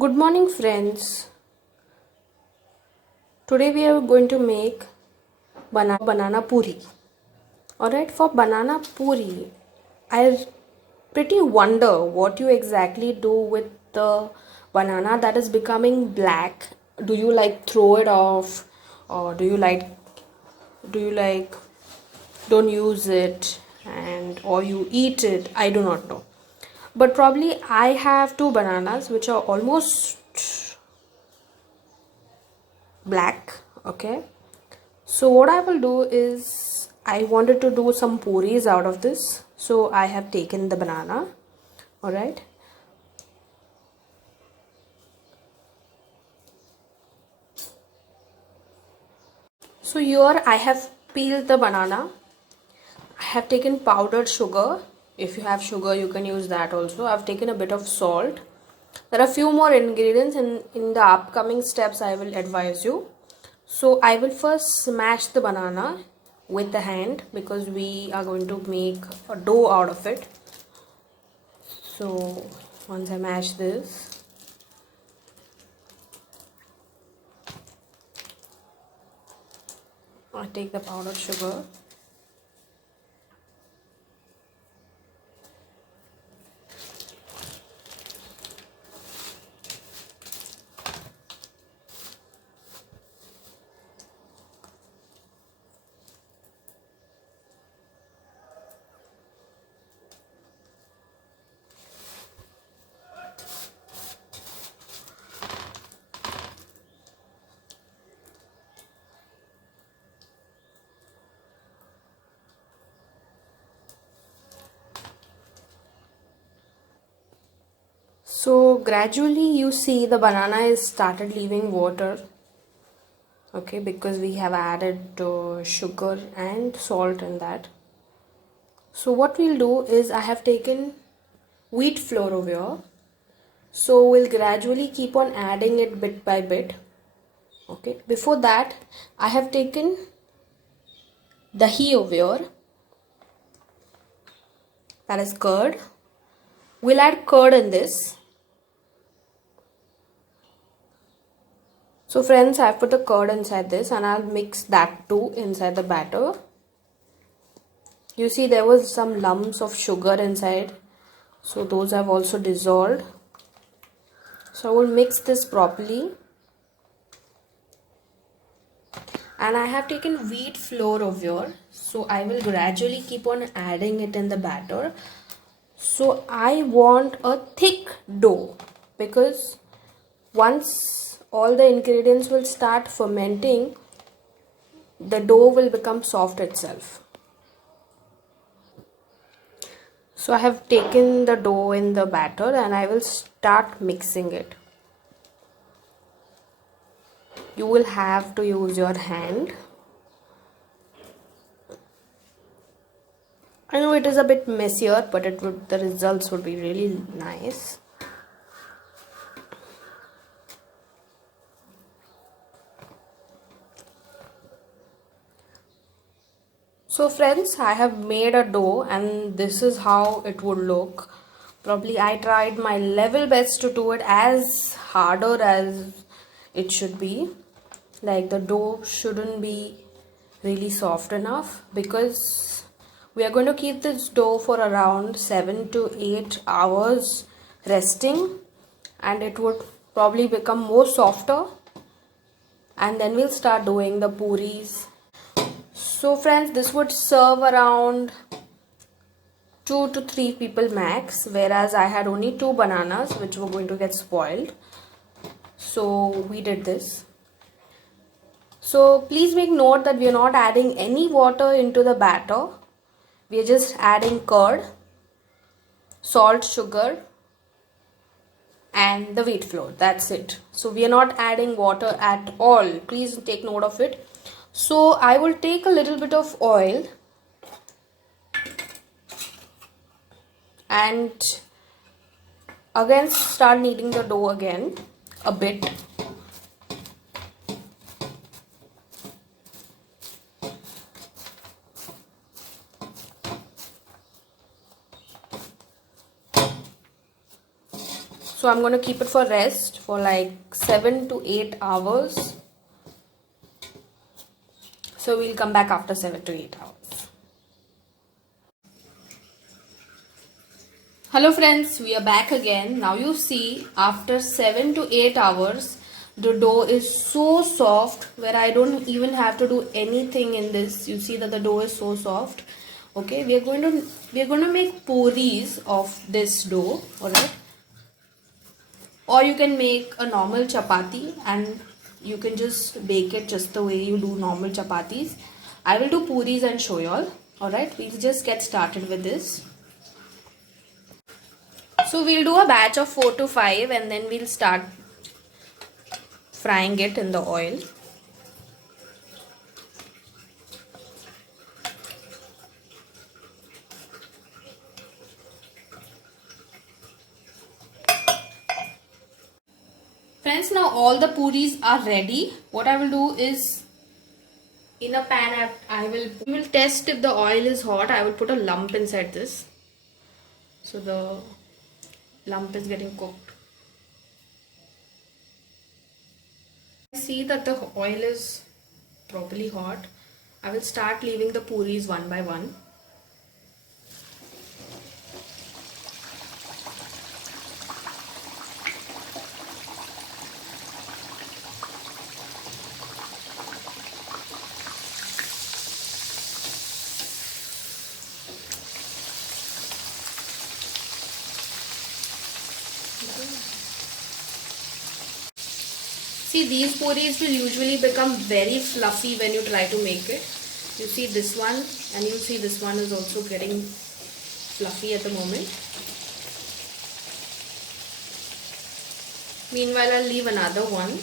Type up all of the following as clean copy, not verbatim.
Good morning, friends. Today we are going to make banana puri. Alright, for banana puri, I pretty wonder what you exactly do with the banana that is becoming black. Do you like throw it off, or do you like don't use it, and or you eat it? I do not know. But probably I have two bananas which are almost black. Okay, so what I will do is I wanted to do some puris out of this, so I have taken the banana. All right, so here I have peeled the banana. I have taken powdered sugar. If you have sugar, you can use that also. I've taken a bit of salt. There are few more ingredients, and in the upcoming steps I will advise you. So I will first smash the banana with the hand because we are going to make a dough out of it. So once I mash this, I take the powdered sugar. So gradually you see the banana is started leaving water. Okay, because we have added sugar and salt in that. So what we'll do is I have taken wheat flour over here. So we'll gradually keep on adding it bit by bit. Okay, before that I have taken dahi over here, that is curd. We'll add curd in this. So friends, I've put the curd inside this and I'll mix that too inside the batter. You see there was some lumps of sugar inside, so those have also dissolved. So I will mix this properly. And I have taken wheat flour over here, so I will gradually keep on adding it in the batter. So I want a thick dough because once all the ingredients will start fermenting, the dough will become soft itself. So I have taken the dough in the batter and I will start mixing it. You will have to use your hand. I know it is a bit messier, but the results would be really nice. So friends, I have made a dough and this is how it would look. Probably I tried my level best to do it as harder as it should be. Like the dough shouldn't be really soft enough because we are going to keep this dough for around 7 to 8 hours resting, and it would probably become more softer, and then we'll start doing the puris. So friends, this would serve around 2 to 3 people max, whereas I had only 2 bananas which were going to get spoiled. So we did this. So please make note that we are not adding any water into the batter. We are just adding curd, salt, sugar and the wheat flour. That's it. So we are not adding water at all. Please take note of it. So I will take a little bit of oil and again start kneading the dough again a bit. So I'm going to keep it for rest for like 7 to 8 hours. So we'll come back after 7 to 8 hours. Hello friends, we are back again. Now you see, after 7 to 8 hours, the dough is so soft where I don't even have to do anything in this. You see that the dough is so soft. Okay, we are going to make puris of this dough, alright? Or you can make a normal chapati and you can just bake it just the way you do normal chapatis. I will do puris and show you all. Alright, we'll just get started with this. So we'll do a batch of 4 to 5 and then we'll start frying it in the oil. Friends, now all the puris are ready. What I will do is, in a pan, we will test if the oil is hot. I will put a lump inside this. So the lump is getting cooked. See that the oil is properly hot. I will start leaving the puris one by one. See, these puris will usually become very fluffy when you try to make it. You see this one and you see this one is also getting fluffy at the moment. Meanwhile, I'll leave another one.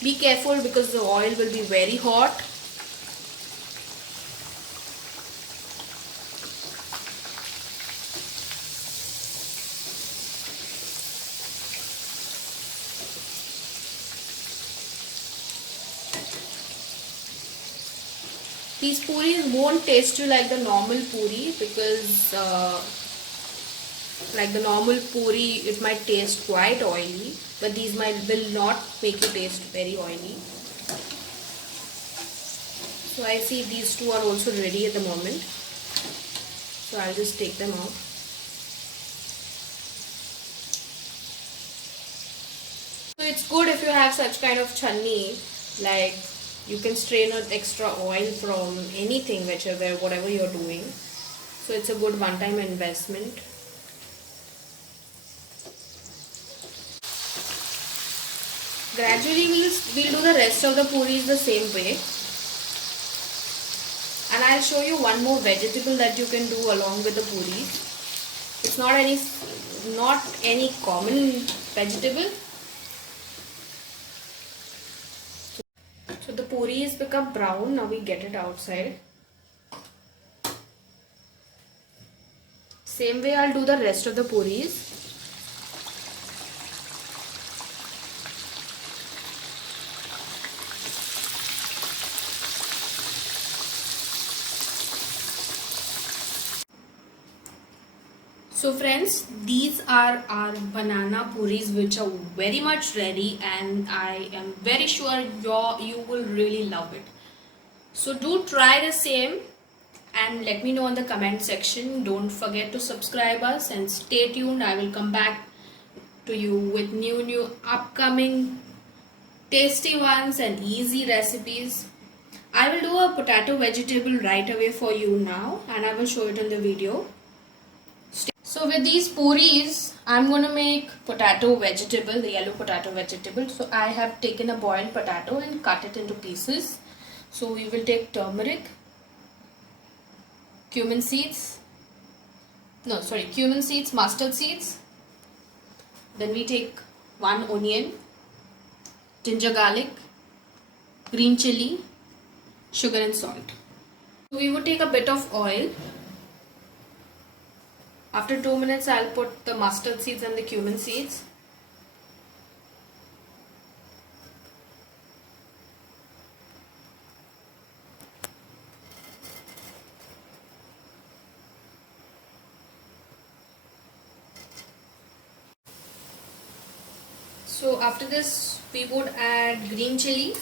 Be careful because the oil will be very hot. These puris won't taste you like the normal puri because like the normal puri it might taste quite oily, but these will not make you taste very oily. So I see these two are also ready at the moment. So I'll just take them out. So it's good if you have such kind of chutney, like you can strain out extra oil from anything, whatever you're doing. So it's a good one-time investment. Gradually we'll do the rest of the puris the same way. And I'll show you one more vegetable that you can do along with the puris. It's not any common vegetable. So the puris become brown. Now we get it outside. Same way I'll do the rest of the puris. So friends, these are our banana puris which are very much ready and I am very sure you will really love it. So do try the same and let me know in the comment section. Don't forget to subscribe us and stay tuned. I will come back to you with new upcoming tasty ones and easy recipes. I will do a potato vegetable right away for you now and I will show it in the video. So with these puris, I'm going to make potato vegetable, the yellow potato vegetable. So I have taken a boiled potato and cut it into pieces. So we will take turmeric, cumin seeds, mustard seeds. Then we take 1 onion, ginger garlic, green chili, sugar and salt. So we would take a bit of oil. After 2 minutes, I'll put the mustard seeds and the cumin seeds. So after this we would add green chili.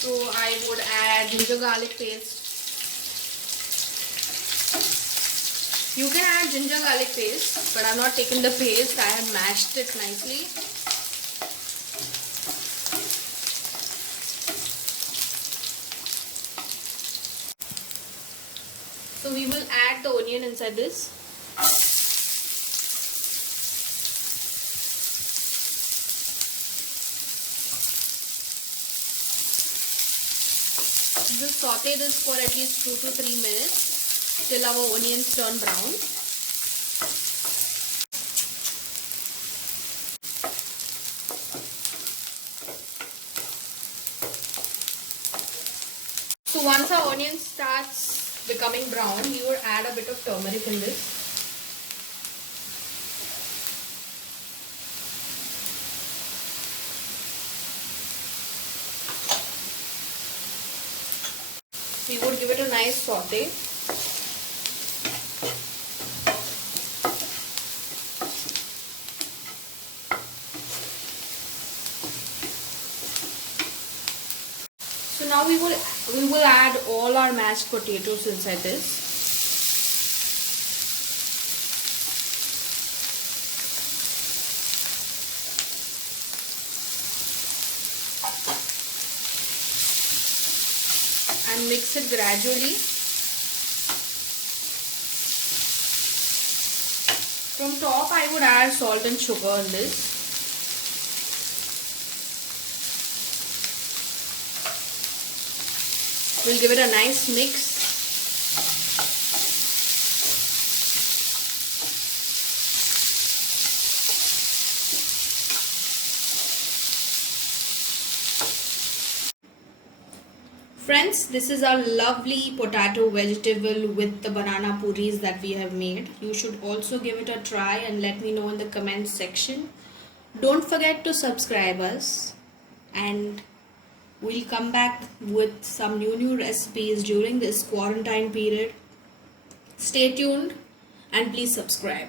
So I would add ginger garlic paste. You can add ginger garlic paste, but I'm not taking the paste. I have mashed it nicely. So we will add the onion inside this. Just saute this for at least 2 to 3 minutes till our onions turn brown. So once our onion starts becoming brown, we will add a bit of turmeric in this. We would give it a nice saute. So now we will add all our mashed potatoes inside this. And mix it gradually. From top I would add salt and sugar in this. We'll give it a nice mix. Friends, this is our lovely potato vegetable with the banana puris that we have made. You should also give it a try and let me know in the comments section. Don't forget to subscribe us, and we'll come back with some new recipes during this quarantine period. Stay tuned and please subscribe.